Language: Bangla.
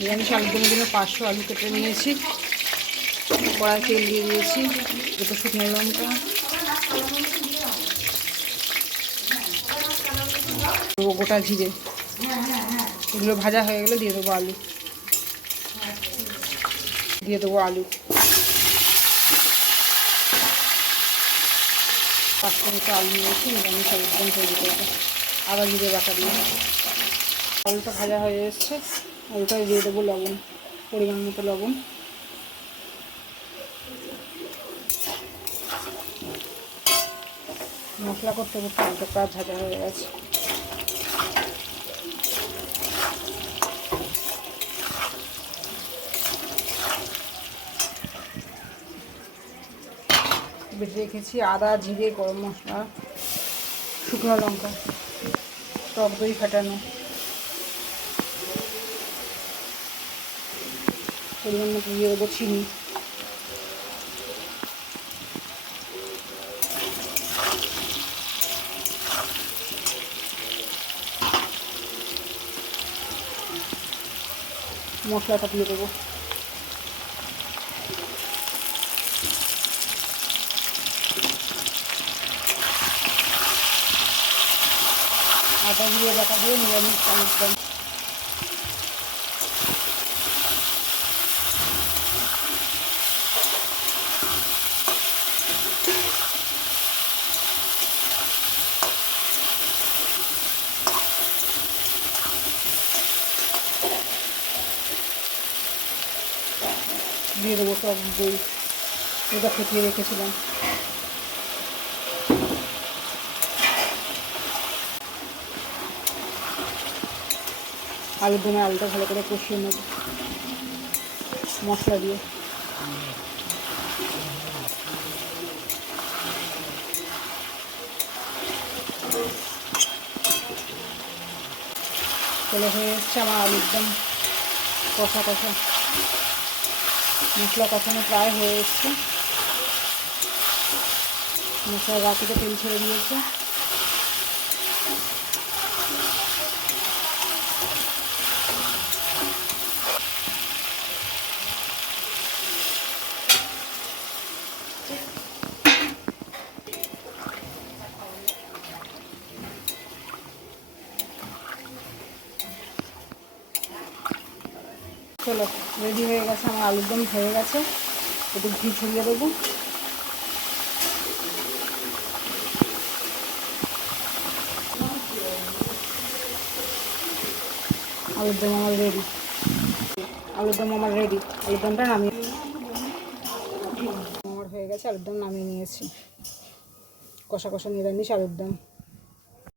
নিরামিষ আলুদমের জন্য পাঁচশো আলু কেটে নিয়েছি। কড়াই তেল দিয়ে দিয়েছি, দুটো শুকনো লঙ্কা। গোটা জিরে। এগুলো ভাজা হয়ে গেলে দিয়ে দেবো আলু। দিয়ে দেবো আলু। পাঁচশো আলু নিয়েছি, নিরামিষ আবার আলুটা ভাজা হয়ে এসছে। আলুটায় দিয়ে দেবো লবণ, পরিমাণ মতো লবণ। মশলা করতে করতে আলুটা প্রায় ভাজা হয়ে গেছে। রেখেছি আদা, জিরে, গরম মশলা, শুকনো লঙ্কা, টক দই ফাটানো। পরিমাণ মতো দিয়ে দেবো চিনি মশলাটা দিয়ে দেবো আদা জিরে বাটা দিয়ে নিরামিষ একদম দিয়ে দেবো টক দই এটা ফুটিয়ে রেখেছিলাম। আলুর দমে আলুটা ভালো করে কষিয়ে নেব। মশলা দিয়ে। চলে হয়ে এসছে আমার আলুর দম। কষা কষা। মশলা কখনো প্রায় হয়ে এসছে। মশলা গা থেকে তেল ছেড়ে দিয়েছে। চলো রেডি হয়ে গেছে, আমার আলুর দম হয়ে গেছে। একটু ঘি ছড়িয়ে দেবো। আলুর দম আমার রেডি আলুর দম আমার রেডি আলুর দমটা নামিয়ে আমার হয়ে গেছে, আলুর দম নামিয়ে নিয়েছি কষা কষা নিরামিষ আলুর দম।